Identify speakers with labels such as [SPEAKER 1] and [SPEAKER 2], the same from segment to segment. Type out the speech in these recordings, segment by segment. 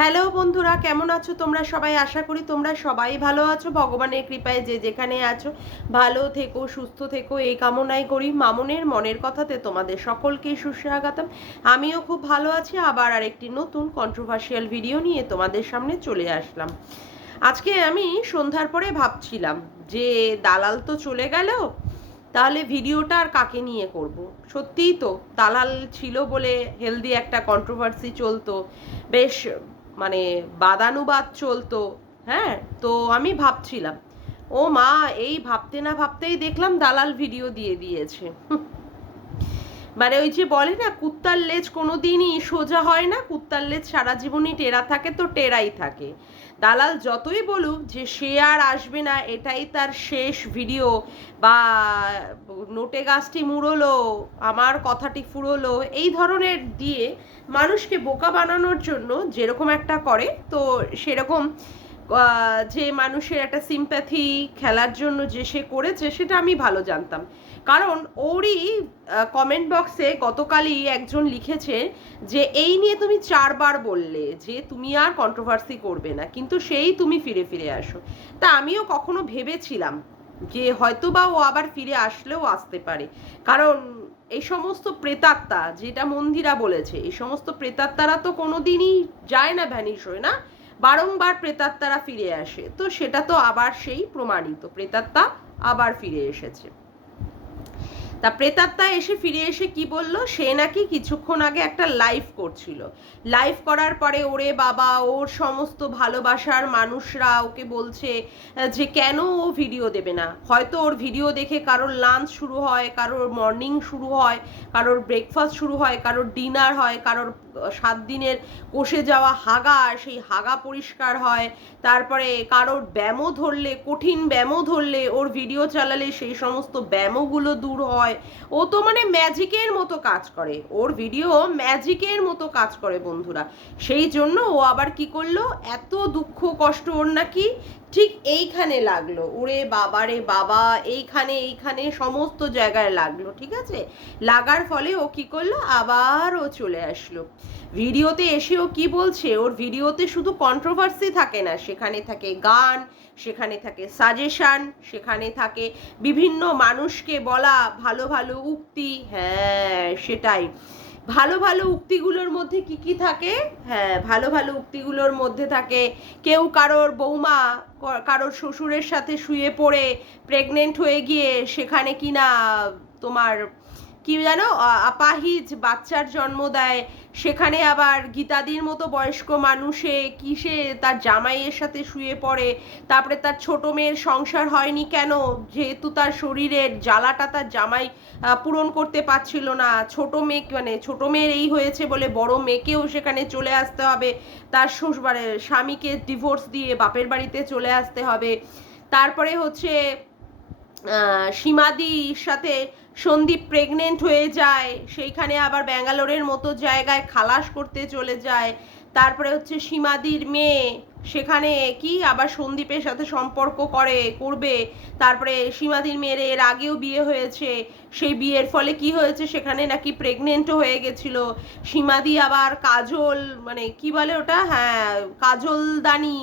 [SPEAKER 1] Hello বন্ধুরা, কেমন আছো তোমরা সবাই? আশা করি তোমরা সবাই ভালো আছো। ভগবানের কৃপায় যে যেখানে আছো, ভালো থেকো, সুস্থ থেকো, এই কামনাই করি। মামনের মনের কথাতে তোমাদের সকলকেই সুস্বাগতম। আমিও খুব ভালো আছি। আবার আরেকটি নতুন কন্ট্রোভার্সিয়াল ভিডিও নিয়ে তোমাদের সামনে চলে আসলাম। আজকে আমি সন্ধ্যার পরে ভাবছিলাম যে দালাল তো চলে গেল, তাহলে ভিডিওটা আর কাকে নিয়ে করব? সত্যিই তো, দালাল ছিল বলে হেলদি একটা কন্ট্রোভার্সি চলতো। বেশ মানে বাদানুবাদ চলতো হ্যাঁ তো আমি ভাবছিলাম, ও মা, এই ভাবতে না ভাবতেই দেখলাম দালাল ভিডিও দিয়ে দিয়েছে। মানে ওই যে বলে না, কুত্তার লেজ কোনো দিনই সোজা হয় না, কুত্তার লেজ সারা জীবনই টেরা থাকে, তো টেরাই থাকে। দালাল যতই বলুক যে সে আর আসবে না, এটাই তার শেষ ভিডিও বা নোটে গাছটি মুড়লো, আমার কথাটি ফুরলো, এই ধরনের দিয়ে মানুষকে বোকা বানানোর জন্য যেরকম একটা করে, তো সেরকম যে মানুষের একটা সিম্প্যাথি খেলার জন্য যে সে করেছে, সেটা আমি ভালো জানতাম। কারণ ওরই কমেন্ট বক্সে গতকালই একজন লিখেছে যে, এই নিয়ে তুমি চারবার বললে যে, তুমি আর কন্ট্রোভার্সি করবে না, কিন্তু সেই তুমি ফিরে ফিরে আসো। তা আমিও কখনো ভেবেছিলাম যে হয়তো বা ও আবার ফিরে আসলেও আসতে পারে। কারণ এই সমস্ত প্রেতাত্মা, যেটা মন্দিরা বলেছে, এই সমস্ত প্রেতাত্মারা তো কোনোদিনই যায় না ভ্যানিশ হয় না। বারংবার প্রেতাত্মারা ফিরে আসে। তো সেটা তো আবার সেই প্রমাণিত। প্রেতাত্মা আবার ফিরে এসেছে। তা প্রেতাত্মা এসে ফিরে এসে কি বলল? সে নাকি কিছুক্ষণ আগে একটা লাইভ করছিল। লাইভ করার পরে ওরে বাবা, ওর সমস্ত ভালোবাসার মানুষরা ওকে বলছে যে কেন ও ভিডিও দেবে না? হয়তো ওর ভিডিও দেখে কারোর লাঞ্চ শুরু হয়, কারোর মর্নিং শুরু হয়, কারোর ব্রেকফাস্ট শুরু হয়, কারোর ডিনার হয়, কারোর সাত দিনের কষে যাওয়া হাগা, সেই হাগা পরিষ্কার হয়। তারপরে কারোর ব্যামো ধরলে, কঠিন ব্যামো ধরলে, ওর ভিডিও চালালে সেই সমস্ত ব্যামোগুলো দূর হয়। ও তো মানে ম্যাজিকের মতো কাজ করে। ওর ভিডিও ম্যাজিকের মতো কাজ করে বন্ধুরা। সেই জন্য ও আবার কি করল? এত দুঃখ কষ্ট ওর নাকি ঠিক এইখানে লাগল। ওরে বাবা রে বাবা, এইখানে এইখানে সমস্ত জায়গায় লাগল, ঠিক আছে? লাগার ফলে ও কি করল? আবার ও চলে আসলো। ভিডিওতে এসে ও কি বলছে? ওর ভিডিওতে শুধু কন্ট্রোভার্সি থাকে না। সেখানে থাকে গান, সেখানে থাকে সাজেশন সেখানে থাকে বিভিন্ন মানুষকে বলা, ভালো ভালো উক্তি। হ্যাঁ সেটাই। ভালো ভালো উক্তিগুলোর মধ্যে কি কি থাকে? হ্যাঁ ভালো ভালো উক্তিগুলোর মধ্যে থাকে, কেউ কারোর বৌমা কারোর শ্বশুরের সাথে শুয়ে পড়ে প্রেগনেন্ট হয়ে গিয়ে সেখানে কিনা তোমার কি আ- আপাহিজ বাচ্চার জন্ম দেয়। সেখানে আবার গীতাদির মতো বয়স্ক মানুষে কিসে তার জামাইয়ের সাথে শুয়ে পড়ে। তারপরে তার ছোট মেয়ের সংসার হয়নি কেন? যেহেতু তার শরীরের জ্বালাটা তার জামাই পূরণ করতে পারছিল না। ছোট মেয়ে মানে ছোট মেয়ের এই হয়েছে বলে বড় মেয়েকেও সেখানে চলে আসতে হবে। তার শ্বশুর মানে স্বামীকে ডিভোর্স দিয়ে বাপের বাড়িতে চলে আসতে হবে। তারপরে হচ্ছে সীমাদির সাথে সন্দীপ প্রেগনেন্ট হয়ে যায়, সেইখানে আবার ব্যাঙ্গালোরের মতো জায়গায় খালাস করতে চলে যায়। তারপরে হচ্ছে সীমাদির মেয়ে, সেখানে কি আবার সন্দীপের সাথে সম্পর্ক করে, করবে। তারপরে সীমাদির মেয়ের এর আগেও বিয়ে হয়েছে, সেই বিয়ের ফলে কি হয়েছে, সেখানে নাকি প্রেগনেন্টও হয়ে গেছিল। সীমাদি আবার কাজল মানে কি বলে ওটা? হ্যাঁ কাজলদানি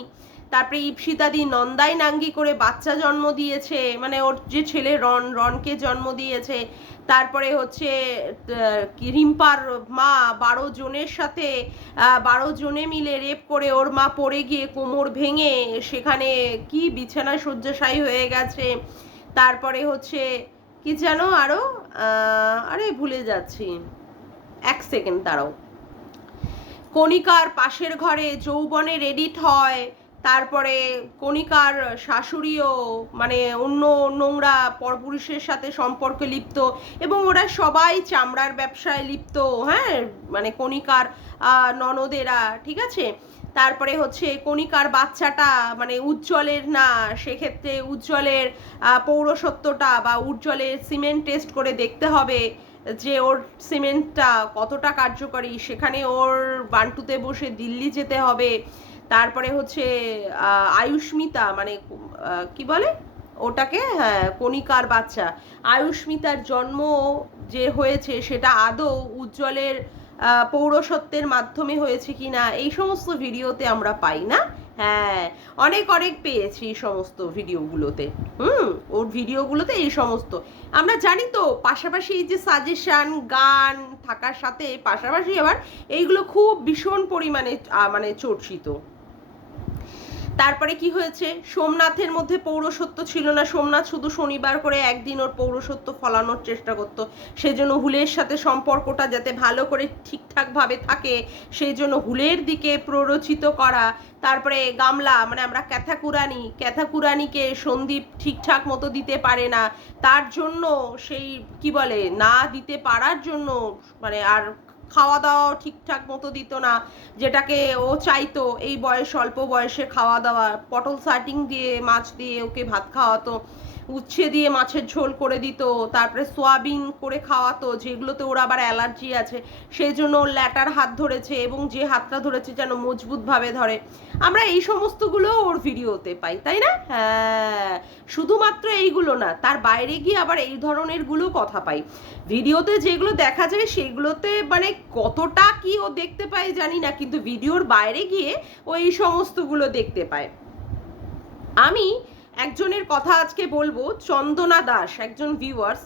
[SPEAKER 1] তারপরে ইপসিতাদি নন্দাই নাঙ্গি করে বাচ্চা জন্ম দিয়েছে মানে ওর যে ছেলে রন, রনকে জন্ম দিয়েছে, তারপরে হচ্ছে রিম্পার মা বারো জনের সাথে বারো জনে মিলে রেপ করে ওর মা পড়ে গিয়ে কোমর ভেঙে সেখানে কি বিছানা শয্যাশায়ী হয়ে গেছে। তারপরে হচ্ছে, কি জানো আরও আরে ভুলে যাচ্ছি। এক সেকেন্ড, দাঁড়াও। কণিকার পাশের ঘরে যৌবনের এডিট হয় তারপরে কণিকার শাশুড়িও মানে অন্য নোংরা পরপুরুষের সাথে সম্পর্কে লিপ্ত এবং ওরা সবাই চামড়ার ব্যবসায় লিপ্ত হ্যাঁ? মানে কণিকার ননদেরা, ঠিক আছে? তারপরে হচ্ছে কণিকার বাচ্চাটা মানে উজ্জ্বলের না, সেক্ষেত্রে উজ্জ্বলের পৌরসত্বটা বা উজ্জ্বলের সিমেন্ট টেস্ট করে দেখতে হবে যে ওর সিমেন্টটা কতটা কার্যকরী। সেখানে ওর বান্টুতে বসে দিল্লি যেতে হবে। তারপরে হচ্ছে আয়ুষ্মিতা মানে কি বলে? ওটাকে হ্যাঁ কণিকার বাচ্চা। আয়ুষ্মিতার জন্ম যে হয়েছে সেটা আদৌ উজ্জ্বলের পৌরসত্বের মাধ্যমে হয়েছে কিনা, এই সমস্ত ভিডিওতে আমরা পাই না। হ্যাঁ অনেক অনেক পেয়েছি এই সমস্ত ভিডিওগুলোতে। হুম, ওর ভিডিওগুলোতে এই সমস্ত। আমরা জানি তো, পাশাপাশি এই যে সাজেশন গান থাকার সাথে পাশাপাশি আবার এইগুলো খুব ভীষণ পরিমাণে মানে চর্চিত। তারপরে কি হয়েছে? সোমনাথের মধ্যে পৌরসত্ব ছিল না। সোমনাথ শুধু শনিবার করে একদিন ওর পৌরসত্ব ফলানোর চেষ্টা করতো। সেজন্য হুলের সাথে সম্পর্কটা যাতে ভালো করে ঠিকঠাকভাবে থাকে সেই জন্য হুলের দিকে প্ররোচিত করা, তারপরে গামলা মানে আমরা ক্যাথাকুরানি, ক্যাথাকুরানিকে সন্দীপ ঠিকঠাক মতো দিতে পারে না। তার জন্য সেই, কি বলে, না দিতে পারার জন্য মানে আর খাওয়া দাওয়াও ঠিকঠাক মতো দিত না। যেটাকে ও চাইতো, এই বয়স অল্প বয়সে খাওয়া দাওয়া পটল সার্টিং দিয়ে, মাছ দিয়ে ওকে ভাত খাওয়াতো। উচ্ছে দিয়ে মাছের ঝোল করে দিত, তারপরে সোয়াবিন করে খাওয়াতো, যেগুলোতে ওর আবার অ্যালার্জি আছে সেই জন্য ওর ল্যাটার হাত ধরেছে এবং যে হাতটা ধরেছে যেন মজবুতভাবে ধরে। আমরা এই সমস্তগুলো ওর ভিডিওতে পাই, তাই না? হ্যাঁ শুধুমাত্র এইগুলো না, তার বাইরে গিয়ে আবার এই ধরনেরগুলো কথা পাই। ভিডিওতে যেগুলো দেখা যায়, সেগুলোতে মানে কতটা কি ও দেখতে পায় জানি না, কিন্তু ভিডিওর বাইরে গিয়ে ও এই সমস্তগুলো দেখতে পায়। আমি একজনের কথা আজকে বলব, চন্দনা দাস, একজন ভিউয়ার্স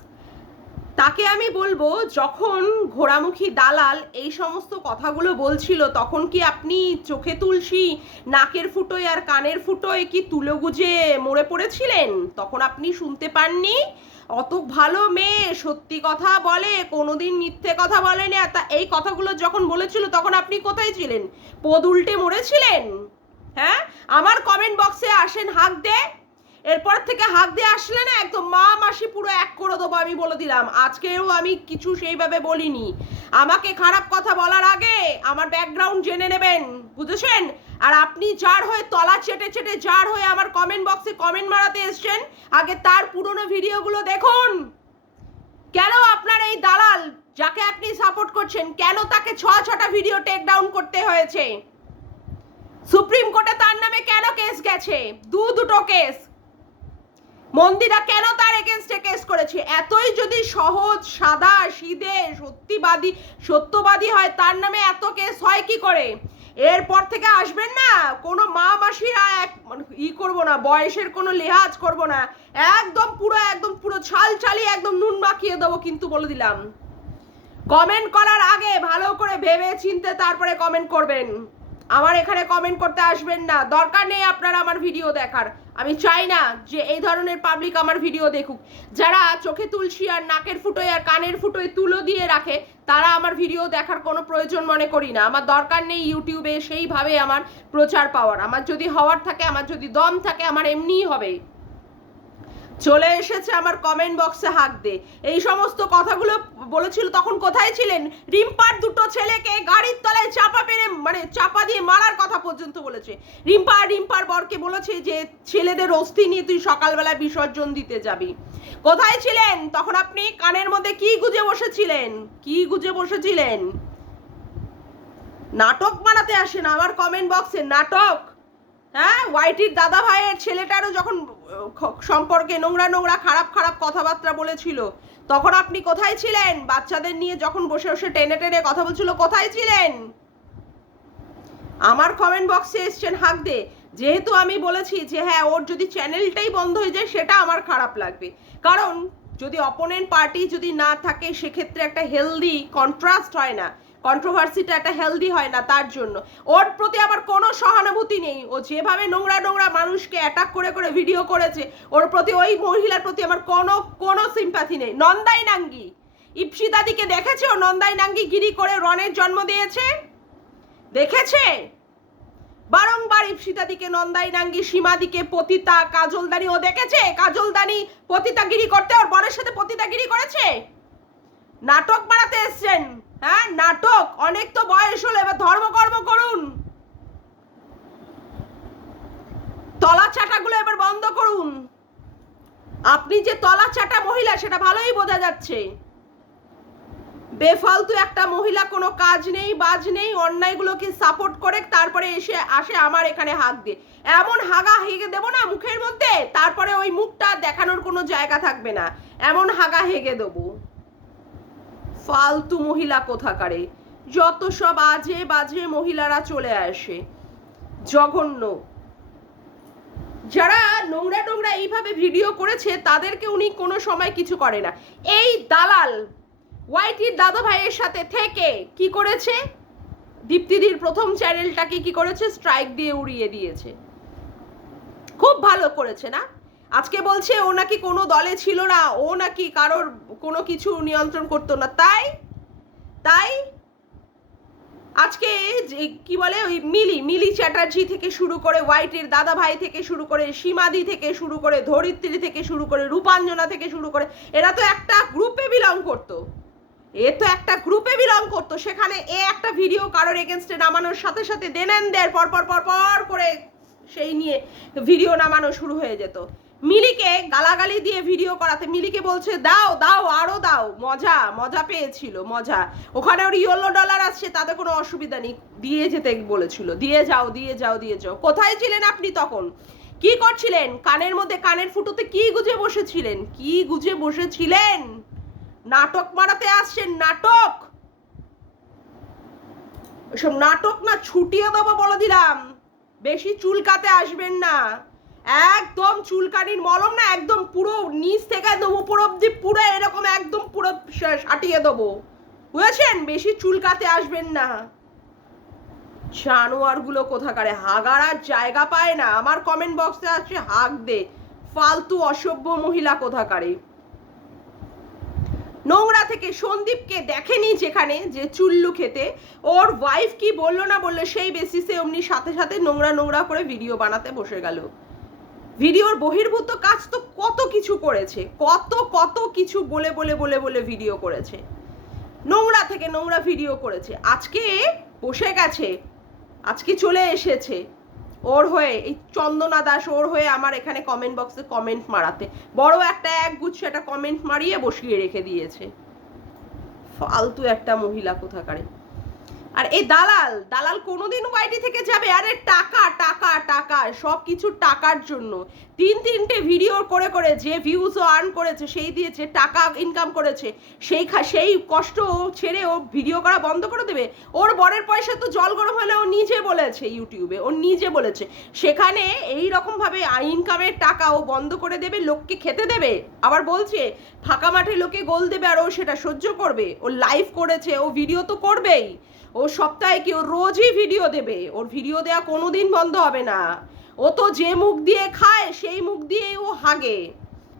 [SPEAKER 1] তাকে আমি বলব, যখন ঘোড়ামুখী দালাল এই সমস্ত কথাগুলো বলছিল, তখন কি আপনি চোখে তুলসী, নাকের ফুটোয় আর কানের ফুটোয় কি তুলো গুজে মরে পড়েছিলেন? তখন আপনি শুনতে পাননি? অত ভালো মেয়ে, সত্যি কথা বলে, কোনোদিন মিথ্যে কথা বলেনি। আর তা, এই কথাগুলো যখন বলেছিল, তখন আপনি কোথায় ছিলেন? পদ উল্টে মরেছিলেন? হ্যাঁ? আমার কমেন্ট বক্সে আসেন, হাক দে এরপর থেকে হাত দিয়ে আসলে না একদম মা মাসি পুরো এক করে দেবো আমি বলে দিলাম। আজকেও আমি কিছু সেইভাবে বলিনি। আমাকে খারাপ কথা বলার আগে আমার ব্যাকগ্রাউন্ড জেনে নেবেন, বুঝেছেন? আর আপনি যার হয়ে তলা চেটে চেটে যার হয়ে আমার কমেন্ট বক্সে কমেন্ট মারাতে এসছেন, আগে তার পুরনো ভিডিওগুলো দেখুন। কেন আপনার এই দালাল, যাকে আপনি সাপোর্ট করছেন, কেন তাকে ছ ছটা ভিডিও টেক ডাউন করতে হয়েছে? সুপ্রিম কোর্টে তার নামে কেন কেস গেছে? দু দুটো কেস মন্দিরা কেন তার এগেনস্টে কেস করেছে? এতই যদি সহজ, সাদা সিদে সত্যিবাদী, সত্যবাদী হয়, তার নামে এত কেস হয় কি করে? এরপর থেকে আসবেন না? কোনো মা মাসিরা এক মানে ই করব না, বয়সের কোনো লেহাজ করব না। একদম পুরো একদম পুরো ছাল চালিয়ে, একদম নুন মাখিয়ে দেবো কিন্তু বলে দিলাম। কমেন্ট করার আগে ভালো করে ভেবে চিনতে তারপরে কমেন্ট করবেন। আমার এখানে কমেন্ট করতে আসবেন না। দরকার নেই আপনার আমার ভিডিও দেখার। আমি চাই না যে এই ধরনের পাবলিক আমার ভিডিও দেখুক। যারা চোখে তুলসী আর নাকের ফুটোয় আর কানের ফুটোয় তুলো দিয়ে রাখে, তারা আমার ভিডিও দেখার কোনো প্রয়োজন মনে করি না। আমার দরকার নেই ইউটিউবে সেইভাবে আমার প্রচার পাওয়ার। আমার যদি হওয়ার থাকে, আমার যদি দম থাকে, আমার এমনিই হবে। চলে এসেছে আমার কমেন্ট বক্সে হাক দে। এই সমস্ত কথাগুলো বলেছিল তখন কোথায় ছিলেন? রিম্পার দুটো ছেলেকে গাড়ির তলায় চাপা পেরে মানে চাপা দিয়ে মারার কথা পর্যন্ত বলেছে। রিম্পা, রিম্পার বরকে বলেছে যে, ছেলেদের অস্থি নিয়ে তুই সকালবেলা বিসর্জন দিতে যাবি। কোথায় ছিলেন? তখন আপনি কানের মধ্যে কি গুজে বসেছিলেন? কি গুজে বসেছিলেন? নাটক বানাতে আসেন আমার কমেন্ট বক্সে নাটক। হ্যাঁ ওয়াইটির দাদা ভাইয়ের ছেলেটারও যখন সম্পর্কে নোংরা নোংরা খারাপ খারাপ কথাবার্তা বলেছিল। তখন আপনি কোথায় ছিলেন? বাচ্চাদের নিয়ে যখন বসে বসে টেনে টেনে কথা বলছিল, কোথায় ছিলেন? আমার কমেন্ট বক্সে এসছেন হাক দে যেহেতু আমি বলেছি যে হ্যাঁ ওর যদি চ্যানেলটাই বন্ধ হয়ে যায়, সেটা আমার খারাপ লাগবে। কারণ, যদি অপোনেন্ট পার্টি যদি না থাকে, সেক্ষেত্রে একটা হেলদি কন্ট্রাস্ট হয় না। কন্ট্রোভার্সিটা একটা হেলদি হয় না তার জন্য। ওর প্রতি আবার কোনো সহানুভূতি নেই। ও যেভাবে নোংরা নোংরা মানুষকে অ্যাটাক করে করে ভিডিও করেছে, ওর প্রতি ওই মহিলার প্রতি আমার কোনো কোনো সিম্প্যাথি নেই। নন্দাই নাঙ্গি ইপসিতাদিকে দেখেছে ও? নন্দাই নাঙ্গি গিরি করে রনের জন্ম দিয়েছে? দেখেছে? বারংবার ইপসিতাদিকে নন্দাই নাঙ্গি সীমাদিকে, পতিতা, কাজলদানি, ও দেখেছে? কাজলদানি পতিতাগিরি করতে, ওর বরের সাথে পতিতাগিরি করেছে? নাটক বাড়াতে এসছেন। হ্যাঁ নাটক, অনেক তো বয়স হলো, এবার ধর্মকর্ম করুন। তলা চাটাগুলো এবার বন্ধ করুন। আপনি যে তলা চাটা মহিলা, সেটা ভালোই বোঝা যাচ্ছে। বেফালতু একটা মহিলা, কোনো কাজ নেই, বাজ নেই, অন্যায়গুলোকে সাপোর্ট করে, তারপরে এসে আসে আমার এখানে হাত দিয়ে। এমন হাগা হেগে দেবো না মুখের মধ্যে, তারপরে ওই মুখটা দেখানোর কোনো জায়গা থাকবে না। এমন হাগা হেগে দেবো। ফালতু মহিলা কোথাকারে? যত সব আজে বাজে মহিলারা চলে আসে। জঘন্য। যারা নোংরা নোংরা এইভাবে ভিডিও করেছে, তাদেরকে উনি কোনো সময় কিছু করে না। এই দালাল, ওয়াইটির দাদা ভাইয়ের সাথে থেকে কি করেছে? দীপ্তিদির প্রথম চ্যানেলটাকে কি করেছে? স্ট্রাইক দিয়ে উড়িয়ে দিয়েছে। খুব ভালো করেছে না? আজকে বলছে ও নাকি কোনো দলে ছিল না, ও নাকি কারোর কোনো কিছু নিয়ন্ত্রণ করতো না। তাই তাই আজকে যে কি বলে ওই মিলি মিলি চ্যাটার্জি থেকে শুরু করে হোয়াইটের দাদা ভাই থেকে শুরু করে সীমাদি থেকে শুরু করে ধরিত্রী থেকে শুরু করে রূপাঞ্জনা থেকে শুরু করে, এরা তো একটা গ্রুপে বিলং করতো। এ তো একটা গ্রুপে বিলং করতো। সেখানে এ একটা ভিডিও কারোর এগেনস্টে নামানোর সাথে সাথে দেনেন দেয় পর পর পর পর করে সেই নিয়ে ভিডিও নামানো শুরু হয়ে যেত। মিলিকে গালাগালি দিয়ে ভিডিও করাতে। মিলিকে বলছে, দাও দাও, আরও দাও। মজা মজা পেয়েছিল, মজা। ওখানে ওর ইয়েলো ডলার আসছে তাতে কোনো অসুবিধা নেই। দিয়ে যেতে বলেছিল, দিয়ে যাও দিয়ে যাও দিয়ে যাও। কোথায় ছিলেন আপনি তখন? কি করছিলেন? কানের মধ্যে, কানের ফুটোতে কি গুজে বসেছিলেন? কি গুজে বসেছিলেন? নাটক মারাতে আসছেন, নাটক! ওসব নাটক না, ছুটিয়ে দেবো বলে দিলাম। বেশি চুলকাতে আসবেন না। একদম চুলকানির মলম না, একদম পুরো নিচ থেকে একদম উপর অব্দি পুরো এরকম একদম পুরো সাটিয়ে দেবো। বুঝেছেন? বেশি চুলকাতে আসবেন না। জানোয়ারগুলো কোথাকারে? হাগার আর জায়গা পায় না। আমার কমেন্ট বক্সে আছে, হাগ দে। ফালতু অসভ্য মহিলা কোথাকারে? নোংরা থেকে সন্দীপকে দেখেনি যেখানে যে চুল্লু খেতে? ওর ওয়াইফ কি বলল না বলল, সেই বেসিসে অমনি সাথে সাথে নোংরা নোংরা করে ভিডিও বানাতে বসে গেল। ভিডিওর বহির্ভূত কাজ তো কত কিছু করেছে, কত কত কিছু বলে বলে বলে বলে ভিডিও করেছে। নোংরা থেকে নোংরা ভিডিও করেছে। আজকে বসে গেছে, আজকে চলে এসেছে। ওর হয়ে, এই চন্দনা দাস ওর হয়ে আমার এখানে কমেন্ট বক্সে কমেন্ট মারাতে। বড় একটা এক গুচ্ছ একটা কমেন্ট মারিয়ে বসিয়ে রেখে দিয়েছে। ফালতু একটা মহিলা কোথাকারে। আর এই দালাল দালাল কোনোদিন ওয়াইটি থেকে যাবে। আরে টাকা টাকা টাকা সব কিছু টাকার জন্য। তিন তিনটে ভিডিও করে করে যে ভিউজও আর্ন করেছে, সেই দিয়েছে, টাকা ইনকাম করেছে। সেই সেই কষ্ট ছেড়ে ও ভিডিও করা বন্ধ করে দেবে। ওর বরের পয়সা তো জল গরম হলে ও নিজে বলেছে ইউটিউবে ও নিজে বলেছে। সেখানে এই রকমভাবে ইনকামের টাকা ও বন্ধ করে দেবে, লোককে খেতে দেবে। আবার বলছে, ফাঁকা মাঠে লোকে গোল দেবে আর ও সেটা সহ্য করবে। ও লাইভ করেছে, ও ভিডিও তো করবেই। ও সপ্তাহে কি ও রোজই ভিডিও দেবে। ওর ভিডিও দেওয়া কোনো দিন বন্ধ হবে না। ও তো যে মুখ দিয়ে খায়, সেই মুখ দিয়েই ও হাগে।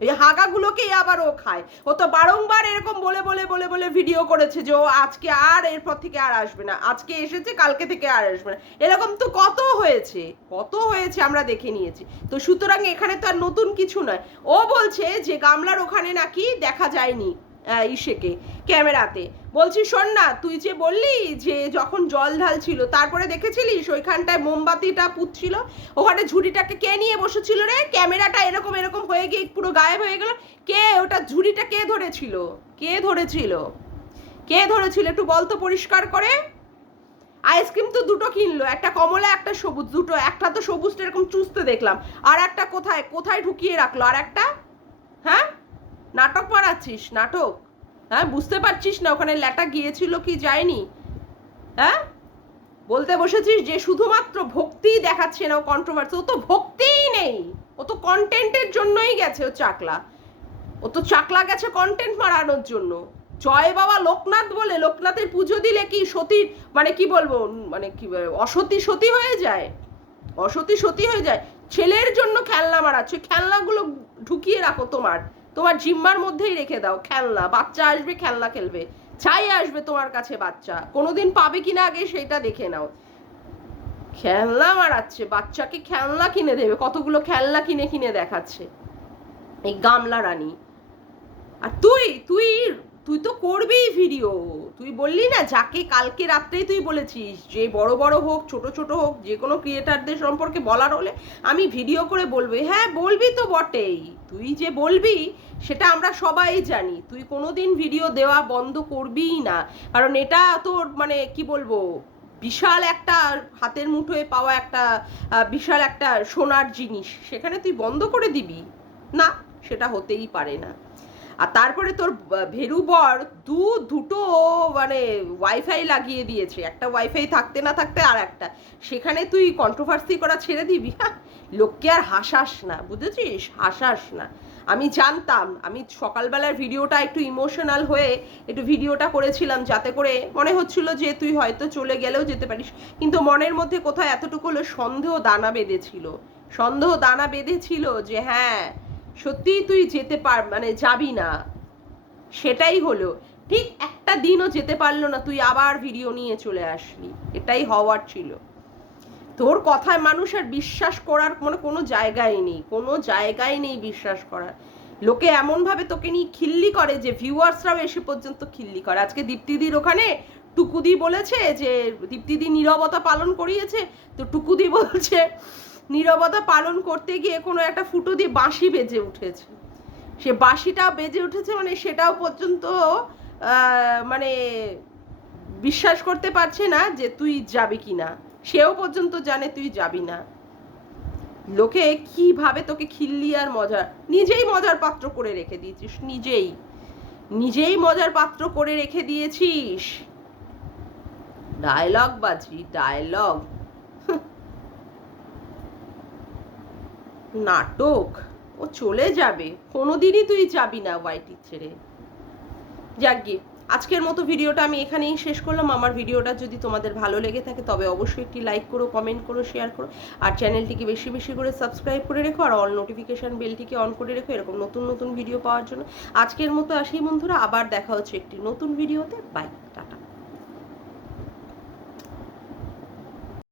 [SPEAKER 1] এই হাগাগুলোকেই আবার ও খায়। ও তো বারংবার এরকম বলে বলে বলে বলে ভিডিও করেছে যে ও আজকে আর এরপর থেকে আর আসবে না। আজকে এসেছে, কালকে থেকে আর আসবে না। এরকম তো কত হয়েছে কত হয়েছে আমরা দেখে নিয়েছি। তো সুতরাং এখানে তো আর নতুন কিছু নয়। ও বলছে যে গামলার ওখানে নাকি দেখা যায়নি। ইসেকে, ক্যামেরাতে। বলছি শোন না তুই যে বললি যে যখন জল ঢালছিল, তারপরে দেখেছিলিস ওইখানটায় মোমবাতিটা পুতছিল? ওখানে ঝুড়িটাকে কে নিয়ে বসেছিল রে? ক্যামেরাটা এরকম এরকম হয়ে গিয়ে পুরো গায়েব হয়ে গেল। কে, ওটা ঝুড়িটা কে ধরেছিল? কে ধরেছিল? কে ধরেছিল? একটু বলতো পরিষ্কার করে। আইসক্রিম তো দুটো কিনলো, একটা কমলা, একটা সবুজ। দুটো, একটা তো সবুজটা এরকম চুষতে দেখলাম। আর একটা কোথায়? কোথায় ঢুকিয়ে রাখল? আর একটা? হ্যাঁ? নাটক মারাচ্ছিস নাটক? হ্যাঁ বুঝতে পারছিস না, ওখানে ল্যাটা গিয়েছিল কি যায়নি? হ্যাঁ? বলতে বসেছিস যে শুধুমাত্র ভক্তি দেখাচ্ছে না ও কন্ট্রোভার্সি ও তো ভক্তিই নেই। ও তো কন্টেন্টের জন্যই গেছে ও চাকলা। ও তো চাকলা গেছে কন্টেন্ট মারানোর জন্য। জয় বাবা লোকনাথ বলে, লোকনাথের পুজো দিলে কি সতী মানে কি বলব মানে কি অসতী সতী হয়ে যায়? অসতী সতী হয়ে যায়। ছেলের জন্য খেলনা মারাচ্ছে খেলনাগুলো ঢুকিয়ে রাখো তোমার। তোমার জিম্মার মধ্যেই রেখে দাও, খেলনা। বাচ্চা আসবে, খেলনা খেলবে। ছাই আসবে তোমার কাছে বাচ্চা। কোনোদিন পাবে কিনা আগে সেটা দেখে নাও। খেলনা মারাচ্ছে, বাচ্চাকে খেলনা কিনে দেবে, কতগুলো খেলনা কিনে কিনে দেখাচ্ছে। এই গামলা রানী। আর তুই তুই তুই তো করবিই ভিডিও। তুই বললি না, যাকে কালকে রাত্রেই তুই বলেছিস, যে বড় বড় হোক, ছোট ছোট হোক, যে কোনো ক্রিয়েটারদের সম্পর্কে বলার হলে আমি ভিডিও করে বলব হ্যাঁ বলবি তো বটেই। তুই যে বলবি, সেটা আমরা সবাই জানি। তুই কোনোদিন ভিডিও দেওয়া বন্ধ করবিই না। কারণ এটা তোর মানে কি বলব, বিশাল একটা হাতের মুঠোয় পাওয়া একটা বিশাল একটা সোনার জিনিস। সেখানে তুই বন্ধ করে দিবি। না, সেটা হতেই পারে না। আর তারপরে তোর ব- ভেরু বর দু দুটো মানে ওয়াইফাই লাগিয়ে দিয়েছে। একটা ওয়াইফাই থাকতে না থাকতে আর একটা। সেখানে তুই কন্ট্রোভার্সি করা ছেড়ে দিবি? হ্যাঁ লোককে আর হাসাস না, বুঝেছিস? হাসাস না। আমি জানতাম, আমি সকালবেলার ভিডিওটা একটু ইমোশনাল হয়ে একটু ভিডিওটা করেছিলাম যাতে করে মনে হচ্ছিল যে তুই হয়তো চলে গেলেও যেতে পারিস। কিন্তু মনের মধ্যে কোথাও এতটুকু হলো সন্দেহ দানা বেঁধেছিল। সন্দেহ দানা বেঁধেছিল যে হ্যাঁ সত্যিই তুই যেতে পার মানে যাবি না। সেটাই হলো। ঠিক একটা দিনও যেতে পারল না, তুই আবার ভিডিও নিয়ে চলে আসলি। এটাই হওয়ার ছিল। তোর কথায় মানুষ আর বিশ্বাস করার মানে কোনো জায়গায় নেই, কোনো জায়গায় নেই বিশ্বাস করার। লোকে এমনভাবে তোকে নিয়ে খিল্লি করে যে ভিউয়ার্সরাও এসে পর্যন্ত খিল্লি করে। আজকে দীপ্তিদির ওখানে টুকুদি বলেছে যে, দীপ্তিদি নীরবতা পালন করিয়েছে, তো টুকুদি বলছে নীরবতা পালন করতে গিয়ে কোনো একটা ফুটো দিয়ে বাঁশি বেজে উঠেছে। সে বাঁশিটা বেজে উঠেছে মানে সেটাও পর্যন্ত মানে বিশ্বাস করতে পারছে না যে তুই যাবি কি না। সেও পর্যন্ত জানে তুই যাবি না। লোকে কীভাবে তোকে খিল্লি আর মজার, নিজেই মজার পাত্র করে রেখে দিয়েছিস, নিজেই। নিজেই মজার পাত্র করে রেখে দিয়েছিস। ডায়লগ বাজি ডায়লগ নাটক? ও চলে যাবে। কোনোদিনই তুই যাবি না ওয়াইটি ছেড়ে যাকগে আজকের মতো ভিডিওটা আমি এখানেই শেষ করলাম। আমার ভিডিওটা যদি তোমাদের ভালো লেগে থাকে, তবে অবশ্যই একটি লাইক করো কমেন্ট করো শেয়ার করো। আর চ্যানেলটিকে বেশি বেশি করে সাবস্ক্রাইব করে রেখো, আর অল নোটিফিকেশান বেলটিকে অন করে রেখো, এরকম নতুন নতুন ভিডিও পাওয়ার জন্য। আজকের মতো আসি বন্ধুরা, আবার দেখা হচ্ছে একটি নতুন ভিডিওতে বাই